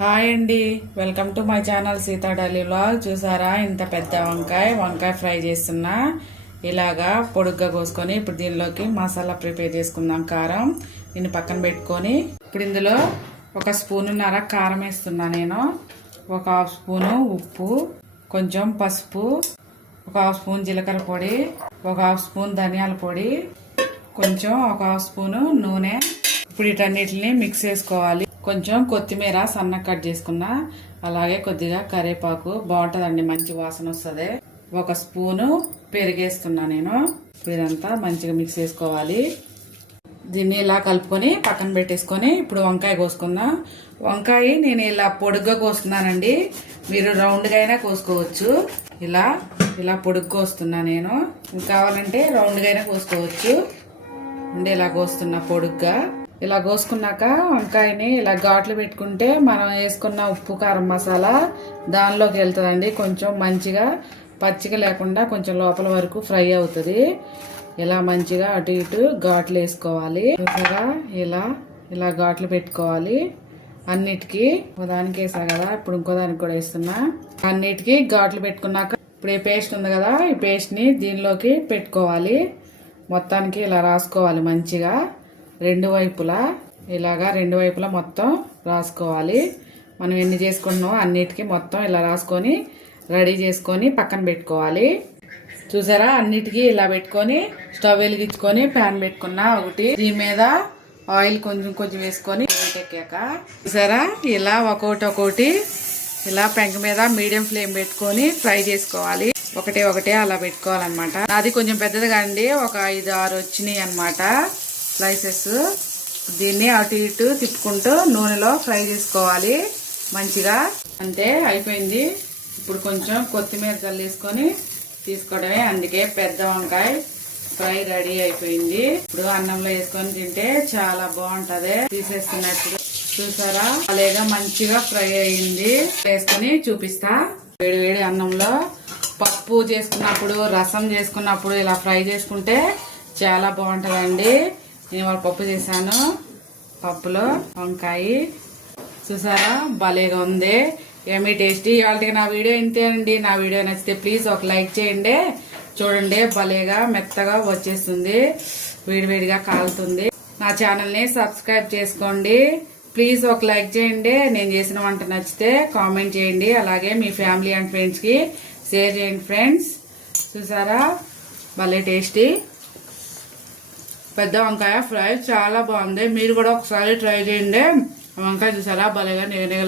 Hi అండి, welcome to my channel Sita daily vlog. చూసారా ఇంత పెద్ద వంకాయ ఫ్రై చేస్తున్నా. ఇలాగా పొడుగ్గా కోసుకొని ఇప్పుడు దీనిలోకి మసాలా ప్రిపేర్ చేసుకుందాం. కారం దీన్ని పక్కన పెట్టుకొని ఇప్పుడు ఇందులో 1 స్పూనున్నర కారం వేస్తున్నా. నేను 1/2 స్పూను ఉప్పు, కొంచెం పసుపు, 1/2 స్పూన్ జీలకర్ర పొడి, 1/2 స్పూన్ ధనియాల పొడి, కొంచెం 1/2 స్పూను నూనె. ఇప్పుడు వీటన్నిటిని మిక్స్ చేసుకోవాలి. కొంచెం కొత్తిమీర సన్నగా కట్ చేసుకున్నా, అలాగే కొద్దిగా కరివేపాకు. బాగుంటుందండి, మంచి వాసన వస్తుంది. 1 స్పూను పెరిగేస్తున్నా నేను. ఇదంతా మంచిగా మిక్స్ చేసుకోవాలి. దీన్ని ఇలా కలుపుకొని పక్కన పెట్టేసుకొని ఇప్పుడు వంకాయ కోసుకుందాం. వంకాయ నేను ఇలా పొడుగ్గా కోస్తున్నానండి, మీరు రౌండ్గా అయినా కోసుకోవచ్చు. ఇలా పొడుగ్గా కోస్తున్నా నేను. కావాలంటే రౌండ్గా అయినా కోసుకోవచ్చు. ఇలా కోస్తున్నా పొడుగ్గా. ఇలా కోసుకున్నాక వంకాయని ఇలా ఘాట్లు పెట్టుకుంటే మనం వేసుకున్న ఉప్పు కారం మసాలా దానిలోకి వెళ్తుందండి. కొంచెం మంచిగా పచ్చిగా లేకుండా కొంచెం లోపల వరకు ఫ్రై అవుతుంది. ఇలా మంచిగా అటు ఇటు ఘాట్లు వేసుకోవాలి. ఇలా ఘాట్లు పెట్టుకోవాలి. అన్నిటికీ ఒకదానికి వేసా కదా, ఇప్పుడు ఇంకో దానికి కూడా వేస్తున్నా. అన్నిటికీ ఘాట్లు పెట్టుకున్నాక ఇప్పుడు ఈ పేస్ట్ ఉంది కదా, ఈ పేస్ట్ని దీనిలోకి పెట్టుకోవాలి. మొత్తానికి ఇలా రాసుకోవాలి మంచిగా. రెండు వైపులా మొత్తం రాసుకోవాలి. మనం ఎన్ని చేసుకుంటున్నామో అన్నిటికీ మొత్తం ఇలా రాసుకొని రెడీ చేసుకొని పక్కన పెట్టుకోవాలి. చూసారా, అన్నిటికీ ఇలా పెట్టుకొని స్టవ్ వెలిగించుకొని ప్యాన్ పెట్టుకున్నా ఒకటి. దీని మీద ఆయిల్ కొంచెం వేసుకొని ఎక్కాక చూసారా, ఇలా ఒక్కొక్కటి ఇలా పెంక మీద మీడియం ఫ్లేమ్ పెట్టుకొని ఫ్రై చేసుకోవాలి. ఒకటే అలా పెట్టుకోవాలన్నమాట. అది కొంచెం పెద్దదిగా అండి, ఒక 5-6 వచ్చినాయి అన్నమాట స్లైసెస్. దీన్ని అటు ఇటు తిప్పుకుంటూ నూనెలో ఫ్రై చేసుకోవాలి మంచిగా. అంతే, అయిపోయింది. ఇప్పుడు కొంచెం కొత్తిమీర చల్లేసుకొని తీసుకోవడమే. అందుకే పెద్ద వంకాయ ఫ్రై రెడీ అయిపోయింది. ఇప్పుడు అన్నంలో వేసుకొని తింటే చాలా బాగుంటది. తీసేస్తున్నప్పుడు చూసారా, అలాగా మంచిగా ఫ్రై అయింది. వేసుకొని చూపిస్తా. వేడి అన్నంలో పప్పు చేసుకున్నప్పుడు, రసం చేసుకున్నప్పుడు ఇలా ఫ్రై చేసుకుంటే చాలా బాగుంటదండి. నేను వాళ్ళ పప్పు చేశాను. పప్పులో వంకాయ చూసారా, భలేగా ఉంది. ఏమీ టేస్టీ. వాళ్ళకి నా వీడియో ఇంతే అండి. నా వీడియో నచ్చితే ప్లీజ్ ఒక లైక్ చేయండి. చూడండి, భలేగా మెత్తగా వచ్చేస్తుంది, వేడిగా కాలుతుంది. నా ఛానల్ని సబ్స్క్రైబ్ చేసుకోండి. ప్లీజ్ ఒక లైక్ చేయండి. నేను చేసిన వంట నచ్చితే కామెంట్ చేయండి. అలాగే మీ ఫ్యామిలీ అండ్ ఫ్రెండ్స్కి షేర్ చేయండి ఫ్రెండ్స్. చూసారా, భలే టేస్టీ పెద్ద వంకాయ ఫ్రై చాలా బాగుంది. మీరు కూడా ఒకసారి ట్రై చేయండి. వంకాయ చూసారా, భలేగా నిగనిగలా